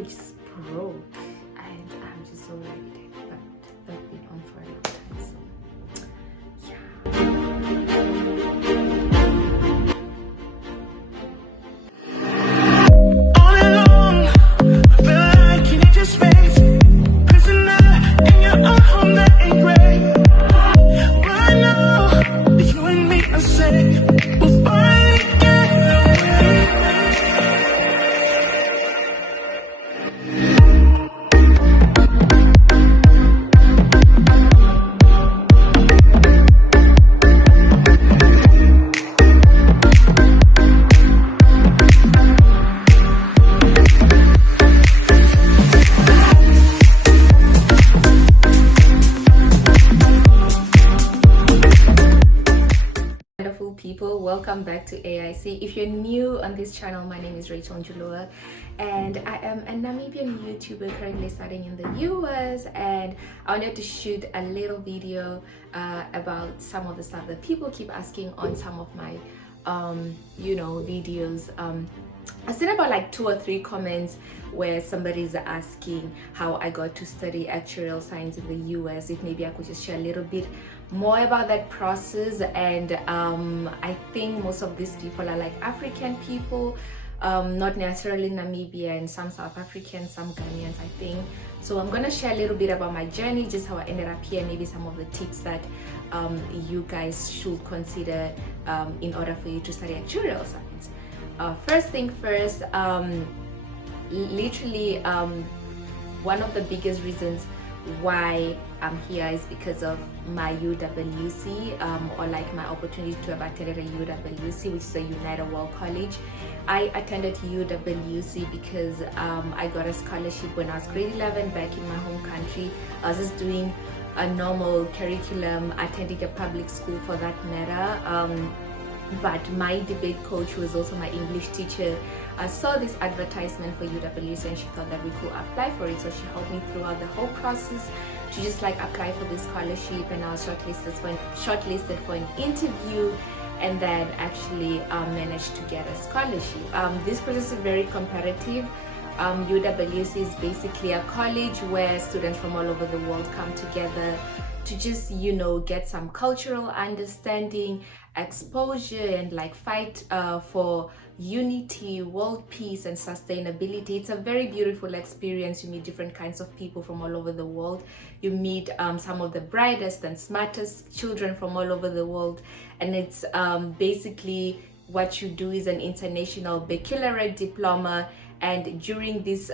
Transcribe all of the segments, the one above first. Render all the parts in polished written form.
which is broke, and I'm just so worried. But they've been on for a long time, so people, welcome back to AIC. If you're new on this channel, my name is Rachel Njulua and I am a Namibian YouTuber currently studying in the US, and I wanted to shoot a little video about some of the stuff that people keep asking on some of my videos. I've seen about like 2 or 3 comments where somebody's asking how I got to study actuarial science in the US, if maybe I could just share a little bit more about that process. And I think most of these people are like African people, not necessarily Namibian, some South Africans, some Ghanaians, I think. So I'm gonna share a little bit about my journey, just how I ended up here, maybe some of the tips that you guys should consider in order for you to study actuarial science. First thing first, one of the biggest reasons why I'm here is because of my UWC, or like my opportunity to have attended a UWC, which is a United World College. I attended UWC because I got a scholarship when I was grade 11 back in my home country. I was just doing a normal curriculum, attending a public school for that matter. But my debate coach, who was also my English teacher, saw this advertisement for UWC and she thought that we could apply for it. So she helped me throughout the whole process to just like apply for this scholarship, and I was shortlisted for an interview and then actually managed to get a scholarship. This process is very competitive. UWC is basically a college where students from all over the world come together to just, get some cultural understanding, exposure, and like fight for unity, world peace, and sustainability. It's a very beautiful experience. You meet different kinds of people from all over the world. You meet some of the brightest and smartest children from all over the world, and it's basically what you do is an international baccalaureate diploma. And during this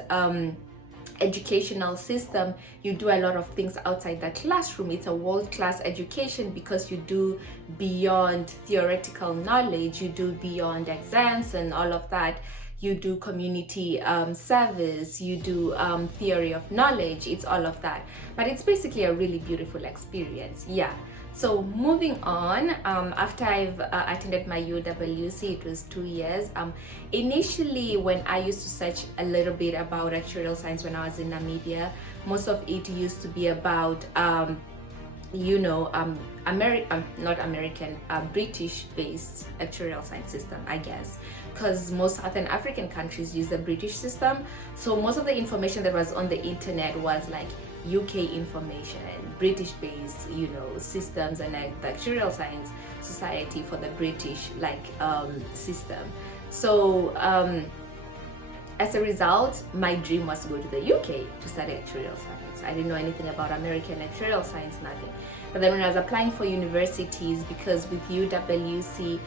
educational system, you do a lot of things outside the classroom. It's a world-class education because you do beyond theoretical knowledge, you do beyond exams and all of that. You do community service, you do theory of knowledge, it's all of that. But it's basically a really beautiful experience. Yeah. So moving on, after I've attended my UWC, it was 2 years. Initially, when I used to search a little bit about actuarial science when I was in Namibia, most of it used to be about, British-based actuarial science system, I guess, because most Southern African countries use the British system. So most of the information that was on the internet was like UK information, British-based, systems, and like the Actuarial Science Society for the British system. So as a result, my dream was to go to the UK to study actuarial science. I didn't know anything about American actuarial science, nothing. But then when I was applying for universities, because with UWC,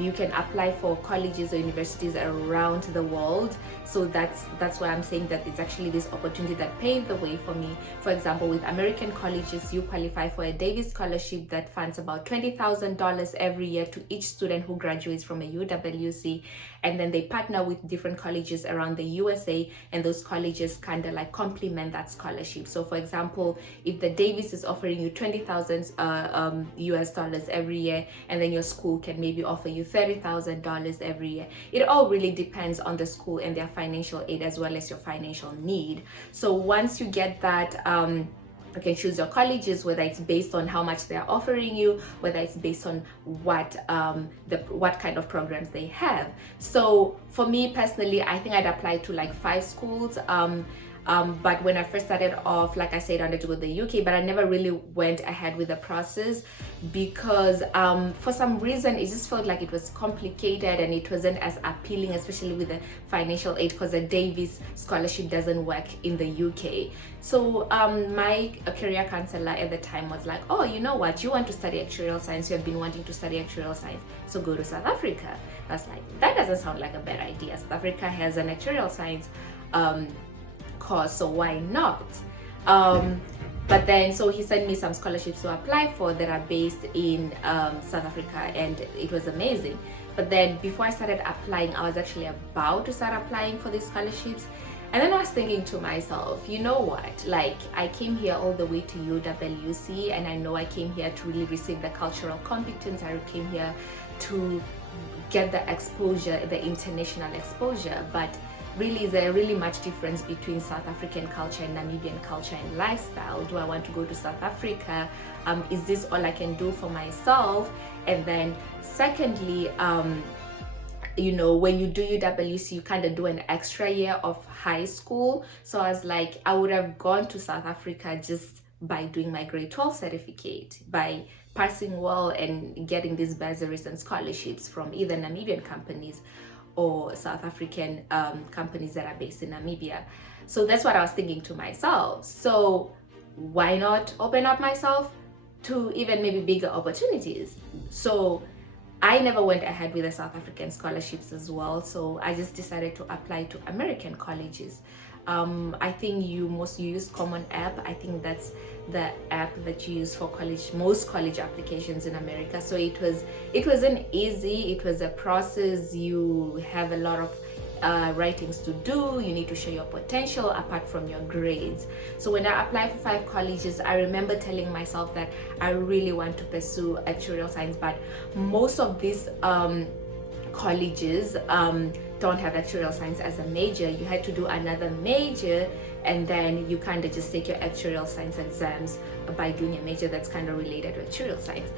you can apply for colleges or universities around the world. So that's why I'm saying that it's actually this opportunity that paved the way for me. For example, with American colleges, you qualify for a Davis scholarship that funds about $20,000 every year to each student who graduates from a UWC. And then they partner with different colleges around the USA, and those colleges kind of like complement that scholarship. So for example, if the Davis is offering you $20,000 US dollars every year, and then your school can maybe offer you $30,000 every year. It all really depends on the school and their financial aid as well as your financial need. So once you get that You can choose your colleges, whether it's based on how much they're offering you, whether it's based on what what kind of programs they have. So for me personally, I think I'd apply to like 5 schools. But when I first started off, like I said, I wanted to go to the UK, but I never really went ahead with the process because for some reason it just felt like it was complicated and it wasn't as appealing, especially with the financial aid, because the Davis scholarship doesn't work in the UK. So my career counselor at the time was like, oh, you know what, you want to study actuarial science, you have been wanting to study actuarial science, so go to South Africa. I was like, that doesn't sound like a bad idea. South Africa has an actuarial science course, so why not? But then so he sent me some scholarships to apply for that are based in South Africa, and it was amazing. But then before I started applying, I was actually about to start applying for these scholarships, and then I was thinking to myself, you know what, like I came here all the way to UWC, and I know I came here to really receive the cultural competence. I came here to get the exposure, the international exposure, but really, is there really much difference between South African culture and Namibian culture and lifestyle? Do I want to go to South Africa? Is this all I can do for myself? And then secondly, you know, when you do UWC, you kind of do an extra year of high school. So I was like, I would have gone to South Africa just by doing my grade 12 certificate, by passing well and getting these bursaries and scholarships from either Namibian companies or South African companies that are based in Namibia. So that's what I was thinking to myself. So why not open up myself to even maybe bigger opportunities? So I never went ahead with the South African scholarships as well. So I just decided to apply to American colleges. I think you use Common App. I think that's the app that you use for most college applications in America. So it wasn't easy. It was a process. You have a lot of writings to do. You need to show your potential apart from your grades. So when I applied for 5 colleges, I remember telling myself that I really want to pursue actuarial science, but most of these colleges don't have actuarial science as a major. You had to do another major, and then you kind of just take your actuarial science exams by doing a major that's kind of related to actuarial science.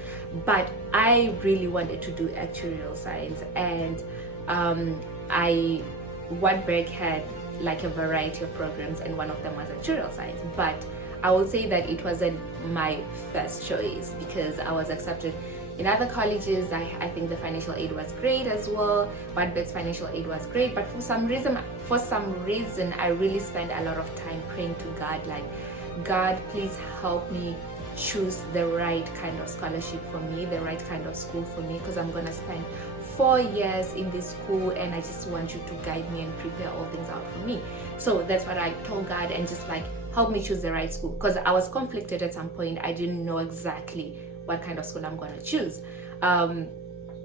But I really wanted to do actuarial science, and Wartburg had like a variety of programs, and one of them was actuarial science. But I would say that it wasn't my first choice because I was accepted in other colleges. I think the financial aid was great as well. Wartburg's financial aid was great, but for some reason, I really spent a lot of time praying to God, like, God, please help me choose the right kind of scholarship for me, the right kind of school for me, because I'm gonna spend 4 years in this school, and I just want you to guide me and prepare all things out for me. So that's what I told God, and just like, help me choose the right school, because I was conflicted at some point. I didn't know exactly what kind of school I'm going to choose.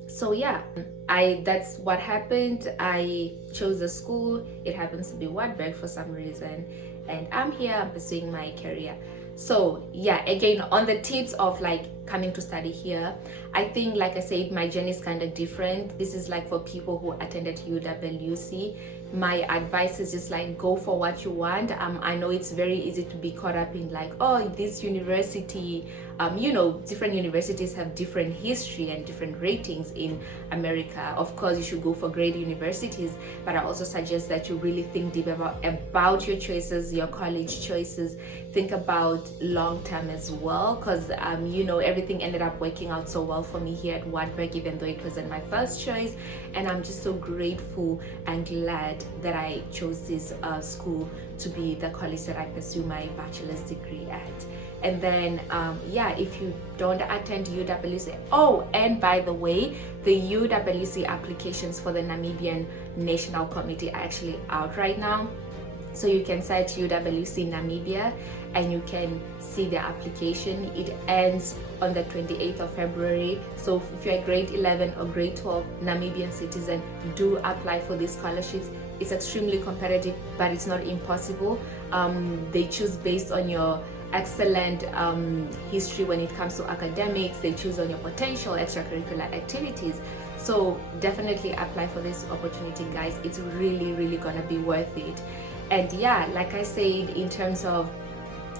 So yeah, that's what happened. I chose a school. It happens to be Wartburg for some reason, and I'm here, I'm pursuing my career. So yeah, again, on the tips of like coming to study here, I think, like I said, my journey is kind of different. This is like for people who attended UWC. My advice is just like, go for what you want. I know it's very easy to be caught up in like, oh, this university, you know, different universities have different history and different ratings in America. Of course, you should go for great universities, but I also suggest that you really think deep about your choices, your college choices. Think about long term as well, because you know, everything ended up working out so well for me here at Wartburg, even though it wasn't my first choice. And I'm just so grateful and glad that I chose this school to be the college that I pursue my bachelor's degree at. And then yeah, if you don't attend UWC, oh, and by the way, the UWC applications for the Namibian National Committee are actually out right now. So you can search UWC Namibia and you can see the application. It ends on the 28th of February. So if you're a grade 11 or grade 12 Namibian citizen, do apply for these scholarships. It's extremely competitive, but it's not impossible. They choose based on your excellent history when it comes to academics. They choose on your potential extracurricular activities. So definitely apply for this opportunity, guys. It's really, really gonna be worth it. And yeah, like I said, in terms of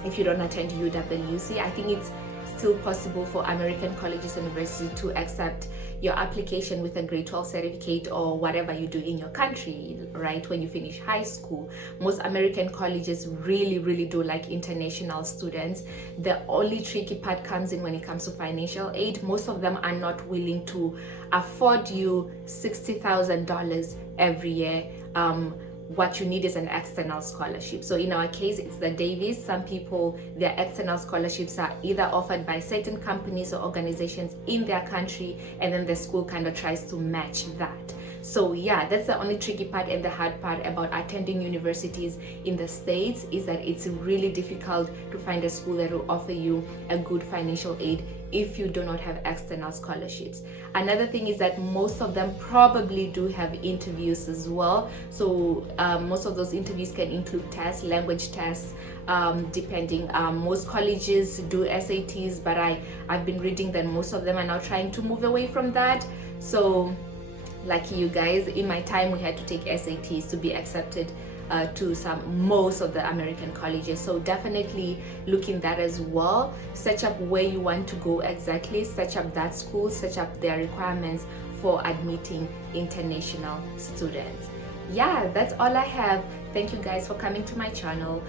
if you don't attend UWC. I think it's still possible for American colleges and universities to accept your application with a grade 12 certificate or whatever you do in your country, right, when you finish high school. Most American colleges really do like international students. The only tricky part comes in when it comes to financial aid. Most of them are not willing to afford you $60,000 every year. What you need is an external scholarship. So in our case, it's the Davis. Some people, their external scholarships are either offered by certain companies or organizations in their country, and then the school kind of tries to match that. So yeah, that's the only tricky part and the hard part about attending universities in the States, is that it's really difficult to find a school that will offer you a good financial aid if you do not have external scholarships. Another thing is that most of them probably do have interviews as well. So most of those interviews can include tests, language tests, depending. Most colleges do SATs, but I've been reading that most of them are now trying to move away from that. So lucky you guys. In my time, we had to take SATs to be accepted to most of the American colleges. So definitely look in that as well. Search up where you want to go exactly, search up that school, search up their requirements for admitting international students. Yeah, that's all I have. Thank you guys for coming to my channel.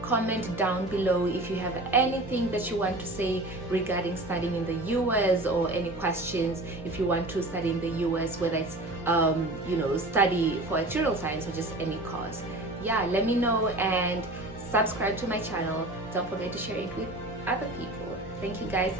Comment down below if you have anything that you want to say regarding studying in the US, or any questions if you want to study in the US, whether it's study for actuarial science or just any course. Yeah, let me know, and subscribe to my channel. Don't forget to share it with other people. Thank you guys.